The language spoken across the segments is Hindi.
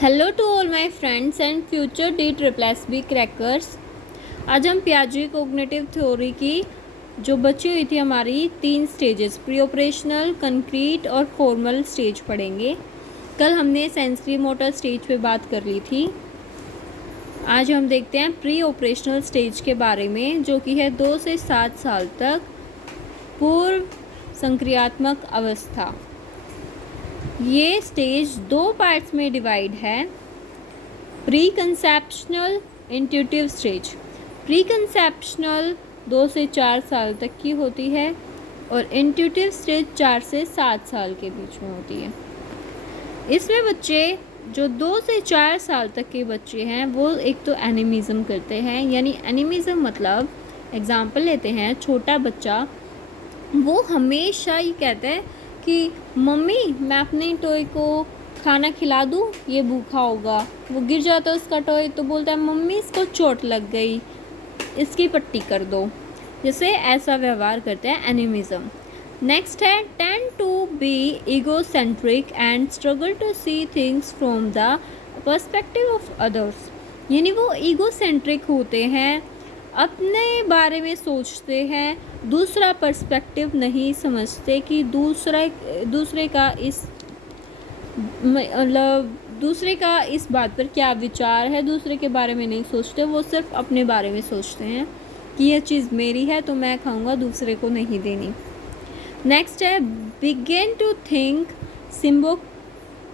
Hello to all my friends and future D++ crackers. आज हम पियाजे कोग्निटिव थ्योरी की जो बची हुई थी हमारी 3 स्टेजेस प्री ऑपरेशनल, कंक्रीट और फॉर्मल स्टेज पढ़ेंगे। कल हमने सेंसरी मोटर स्टेज पे बात कर ली थी। आज हम देखते हैं प्री ऑपरेशनल स्टेज के बारे में, जो कि है 2 से 7 साल तक पूर्व संक्रियात्मक अवस्था। ये स्टेज 2 पार्ट्स में डिवाइड है। Pre conceptional, intuitive stage. Pre conceptional 2 से 4 साल तक की होती है और इंट्यूटिव स्टेज 4 से 7 साल के बीच में होती है। इसमें बच्चे जो 2 से 4 साल तक के बच्चे हैं वो एक तो एनिमिज्म करते हैं, यानी एनिमिज्म मतलब एग्जाम्पल लेते हैं, छोटा बच्चा वो हमेशा ये कहता है कि मम्मी मैं अपने टॉय को खाना खिला दूँ, ये भूखा होगा। वो गिर जाता है उसका टॉय तो बोलता है मम्मी इसको चोट लग गई, इसकी पट्टी कर दो। जैसे ऐसा व्यवहार करते हैं एनिमिज्म। नेक्स्ट है tend to be egocentric and struggle to see things from the perspective of others, यानी वो ईगोसेंट्रिक होते हैं, अपने बारे में सोचते हैं, दूसरा पर्सपेक्टिव नहीं समझते कि दूसरे का इस बात पर क्या विचार है, दूसरे के बारे में नहीं सोचते। वो सिर्फ अपने बारे में सोचते हैं कि यह चीज़ मेरी है तो मैं खाऊंगा, दूसरे को नहीं देनी। नेक्स्ट है begin to think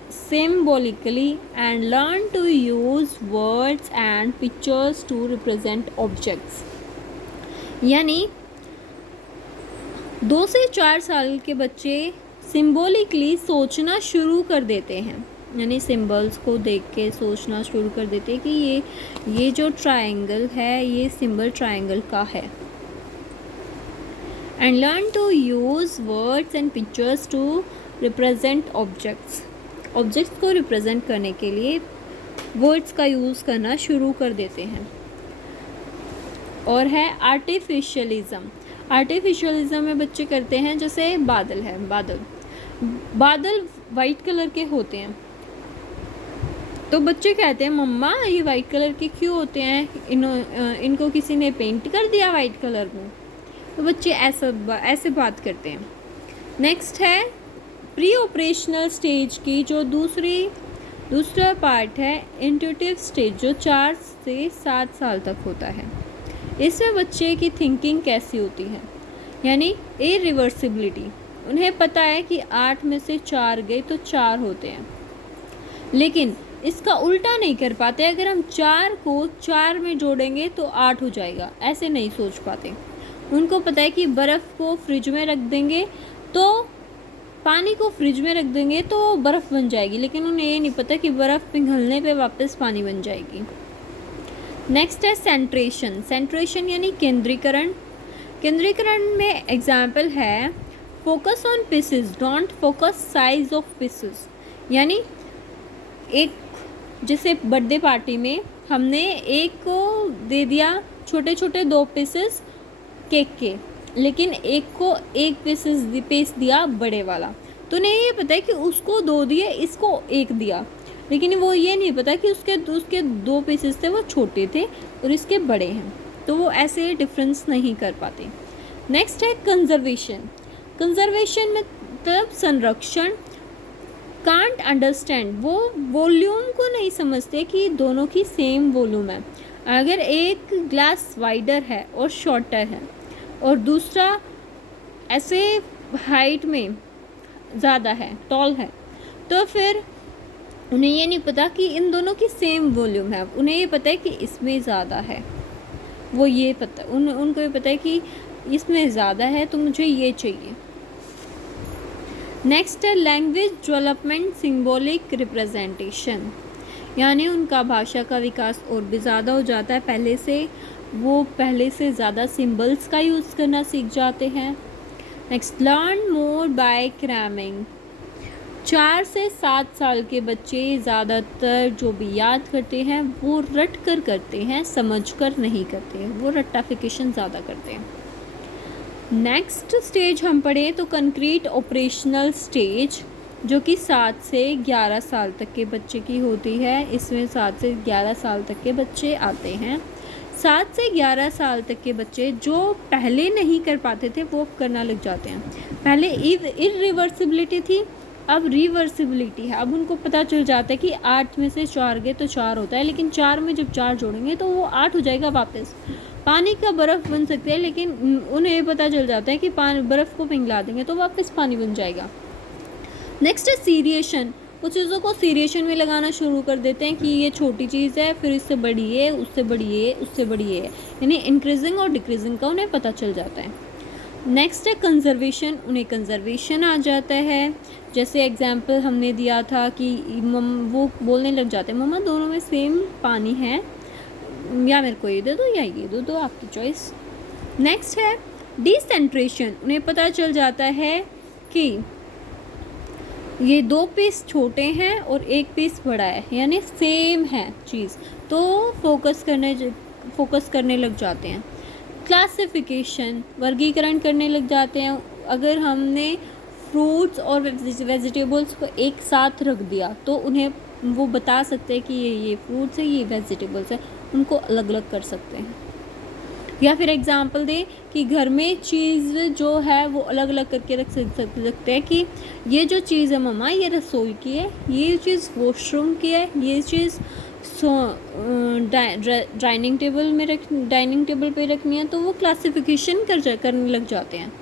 symbolically and learn to use words and pictures to represent objects, यानी 2 से 4 साल के बच्चे सिम्बोलिकली सोचना शुरू कर देते हैं, यानी सिंबल्स को देख के सोचना शुरू कर देते हैं कि ये जो ट्रायंगल है ये सिंबल ट्रायंगल का है। And learn to use words and pictures to represent objects, objects को रिप्रेजेंट करने के लिए वर्ड्स का यूज़ करना शुरू कर देते हैं। और है आर्टिफिशियलिज्म। आर्टिफिशियलिज्म में बच्चे करते हैं, जैसे बादल है, बादल वाइट कलर के होते हैं तो बच्चे कहते हैं मम्मा ये वाइट कलर के क्यों होते हैं, इनको किसी ने पेंट कर दिया वाइट कलर में। तो बच्चे ऐसे बात करते हैं। नेक्स्ट है प्री ऑपरेशनल स्टेज की जो दूसरा पार्ट है इंट्यूटिव स्टेज, जो 4 से 7 साल तक होता है। इसमें बच्चे की थिंकिंग कैसी होती है, यानी इरिवर्सिबिलिटी। उन्हें पता है कि 8 में से 4 गए तो 4 होते हैं, लेकिन इसका उल्टा नहीं कर पाते। अगर हम 4 को 4 में जोड़ेंगे तो 8 हो जाएगा, ऐसे नहीं सोच पाते। उनको पता है कि बर्फ़ को फ्रिज में रख देंगे तो पानी को फ्रिज में रख देंगे तो बर्फ़ बन जाएगी, लेकिन उन्हें ये नहीं पता कि बर्फ़ पिघलने पे वापस पानी बन जाएगी। नेक्स्ट है सेंट्रेशन। सेंट्रेशन यानी केंद्रीकरण। केंद्रीकरण में एग्जाम्पल है focus on pieces, don't focus size of pieces, यानी एक जैसे बर्थडे पार्टी में हमने एक को दे दिया छोटे छोटे 2 पीसेस केक के, लेकिन एक को 1 पीस दिया बड़े वाला। तो उन्हें ये पता है कि उसको 2 दिए, इसको 1 दिया, लेकिन वो ये नहीं पता कि उसके 2 पीसेस थे वो छोटे थे और इसके बड़े हैं, तो वो ऐसे डिफरेंस नहीं कर पाते। नेक्स्ट है कंजर्वेशन। कंजर्वेशन मतलब संरक्षण। कांट अंडरस्टैंड, वो वॉल्यूम को नहीं समझते कि दोनों की सेम वॉल्यूम है। अगर एक ग्लास वाइडर है और शॉर्टर है और दूसरा ऐसे हाइट में ज़्यादा है, टॉल है, तो फिर उन्हें ये नहीं पता कि इन दोनों की सेम वॉल्यूम है। उन्हें ये पता है कि इसमें ज़्यादा है, वो ये पता उनको ये पता है कि इसमें ज़्यादा है तो मुझे ये चाहिए। नेक्स्ट है लैंग्वेज डेवलपमेंट, सिंबॉलिक रिप्रेजेंटेशन, यानी उनका भाषा का विकास और भी ज़्यादा हो जाता है। वो पहले से ज़्यादा सिंबल्स का यूज़ करना सीख जाते हैं। Next learn more by cramming. 4 से 7 साल के बच्चे ज़्यादातर जो भी याद करते हैं वो रट कर करते हैं, समझ कर नहीं करते हैं, वो रट्टाफिकेशन ज़्यादा करते हैं। नेक्स्ट स्टेज हम पढ़ें तो कंक्रीट ऑपरेशनल स्टेज, जो कि 7 से 11 साल तक के बच्चे की होती है। इसमें 7 से 11 साल तक के बच्चे आते हैं। 7 से 11 साल तक के बच्चे जो पहले नहीं कर पाते थे वो अब करना लग जाते हैं। पहले इरिवर्सिबिलिटी थी, अब रिवर्सिबिलिटी है। अब उनको पता चल जाता है कि 8 में से 4 गए तो 4 होता है, लेकिन 4 में जब 4 जोड़ेंगे तो वो 8 हो जाएगा वापस। पानी का बर्फ़ बन सकते हैं, लेकिन उन्हें पता चल जाता है कि बर्फ़ को पिघला देंगे तो वापस पानी बन जाएगा। नेक्स्ट है सीरिएशन। कुछ चीज़ों को सीरिएशन में लगाना शुरू कर देते हैं कि ये छोटी चीज़ है, फिर इससे बड़ी है, उससे बड़ी है, उससे बड़ी है, यानी इंक्रीजिंग और डिक्रीजिंग का उन्हें पता चल जाता है। नेक्स्ट है कंजर्वेशन। उन्हें कंजर्वेशन आ जाता है। जैसे एग्जाम्पल हमने दिया था कि वो बोलने लग जाते हैं मम्मा दोनों में सेम पानी है, या मेरे को ये दे दो या ये दे दो, आपकी चॉइस। नेक्स्ट है डिसेंट्रेशन। उन्हें पता चल जाता है कि ये 2 पीस छोटे हैं और 1 पीस बड़ा है, यानी सेम है चीज़, तो फोकस करने लग जाते हैं। क्लासिफिकेशन, वर्गीकरण करने लग जाते हैं। अगर हमने फ्रूट्स और वेजिटेबल्स को एक साथ रख दिया तो उन्हें वो बता सकते हैं कि ये फ्रूट्स है, ये वेजिटेबल्स है, उनको अलग अलग कर सकते हैं। या फिर एग्जांपल दें कि घर में चीज़ जो है वो अलग अलग करके रख सकते हैं कि ये जो चीज़ है मम्मा ये रसोई की है, ये चीज़ वॉशरूम की है, ये चीज़ डाइनिंग टेबल पे रखनी है, तो वो क्लासिफिकेशन करने लग जाते हैं।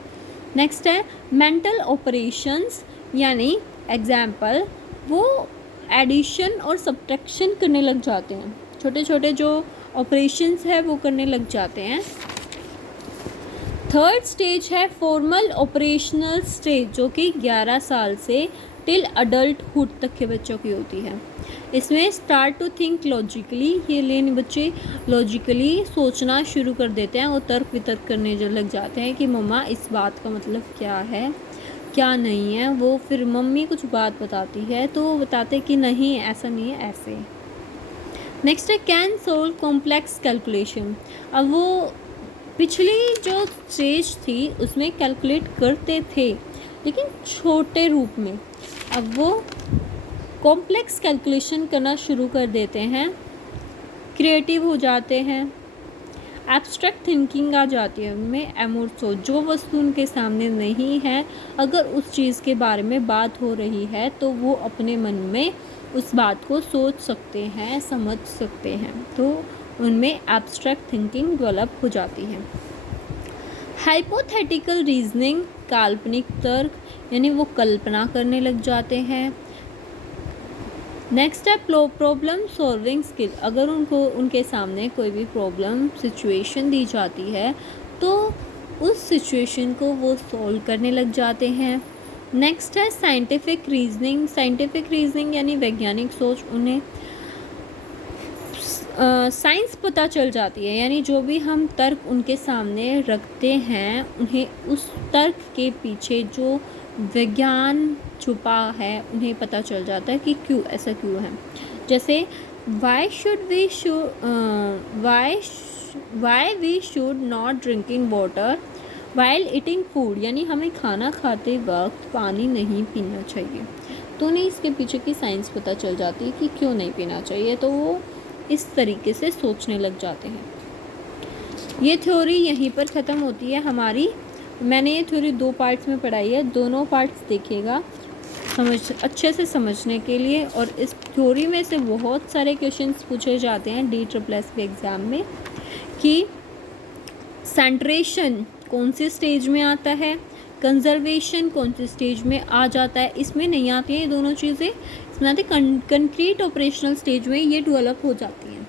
नेक्स्ट है मेंटल ऑपरेशंस, यानी एग्जाम्पल वो एडिशन और सब्ट्रैक्शन करने लग जाते हैं। छोटे छोटे जो ऑपरेशंस है वो करने लग जाते हैं। थर्ड स्टेज है फॉर्मल ऑपरेशनल स्टेज, जो कि 11 साल से टिल अडल्टहुड तक के बच्चों की होती है। इसमें स्टार्ट टू थिंक लॉजिकली, ये लेने बच्चे लॉजिकली सोचना शुरू कर देते हैं और तर्क वितर्क करने लग जाते हैं कि मम्मा इस बात का मतलब क्या है, क्या नहीं है। वो फिर मम्मी कुछ बात बताती है तो वो बताते कि नहीं ऐसा नहीं है, ऐसे। नेक्स्ट है कैन सोल्व कॉम्प्लेक्स कैलकुलेशन। अब वो पिछली जो स्टेज थी उसमें कैलकुलेट करते थे लेकिन छोटे रूप में, अब वो कॉम्प्लेक्स कैलकुलेशन करना शुरू कर देते हैं, क्रिएटिव हो जाते हैं, एब्स्ट्रैक्ट थिंकिंग आ जाती है उनमें। एमोर्सो, जो वस्तु उनके सामने नहीं है, अगर उस चीज़ के बारे में बात हो रही है तो वो अपने मन में उस बात को सोच सकते हैं, समझ सकते हैं, तो उनमें एब्स्ट्रैक्ट थिंकिंग डेवलप हो जाती है। हाइपोथेटिकल रीजनिंग, काल्पनिक तर्क, यानी वो कल्पना करने लग जाते हैं। नेक्स्ट है प्रॉब्लम सॉल्विंग स्किल। अगर उनके सामने कोई भी प्रॉब्लम सिचुएशन दी जाती है तो उस सिचुएशन को वो सॉल्व करने लग जाते हैं। नेक्स्ट है साइंटिफिक रीजनिंग। साइंटिफिक रीजनिंग यानी वैज्ञानिक सोच, उन्हें साइंस पता चल जाती है, यानी जो भी हम तर्क उनके सामने रखते हैं उन्हें उस तर्क के पीछे जो विज्ञान छुपा है उन्हें पता चल जाता है कि क्यों ऐसा क्यों है। जैसे why we should not drinking water while eating food, यानी हमें खाना खाते वक्त पानी नहीं पीना चाहिए। तो उन्हें इसके पीछे की साइंस पता चल जाती है कि क्यों नहीं पीना चाहिए, तो वो इस तरीके से सोचने लग जाते हैं। ये थ्योरी यहीं पर ख़त्म होती है हमारी। मैंने ये थ्योरी 2 पार्ट्स में पढ़ाई है, दोनों पार्ट्स देखिएगा अच्छे से समझने के लिए। और इस थ्योरी में से बहुत सारे क्वेश्चंस पूछे जाते हैं DSSS के एग्ज़ाम में कि सेंट्रेशन कौन सी स्टेज में आता है, कंजर्वेशन कौन सी स्टेज में आ जाता है। इसमें नहीं आती हैं ये दोनों चीज़ें, इसमें आती कंक्रीट ऑपरेशनल स्टेज में ये डेवलप हो जाती हैं।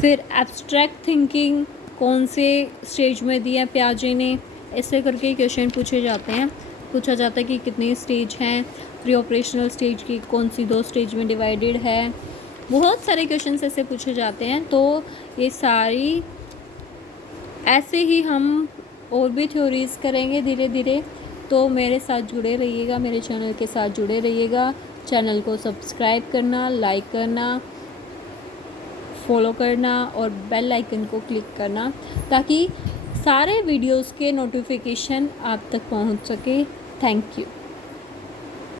फिर एब्स्ट्रैक्ट थिंकिंग कौन से स्टेज में दिया पियाजे ने, ऐसे करके क्वेश्चन पूछे जाते हैं। पूछा जाता है कि कितने स्टेज हैं, प्री ऑपरेशनल स्टेज की कौन सी 2 स्टेज में डिवाइडेड है। बहुत सारे क्वेश्चन ऐसे पूछे जाते हैं। तो ये सारी ऐसे ही हम और भी थ्योरीज़ करेंगे धीरे धीरे। तो मेरे साथ जुड़े रहिएगा, मेरे चैनल के साथ जुड़े रहिएगा। चैनल को सब्सक्राइब करना, लाइक करना, फॉलो करना और बेल आइकन को क्लिक करना ताकि सारे वीडियोस के नोटिफिकेशन आप तक पहुंच सके। Thank you.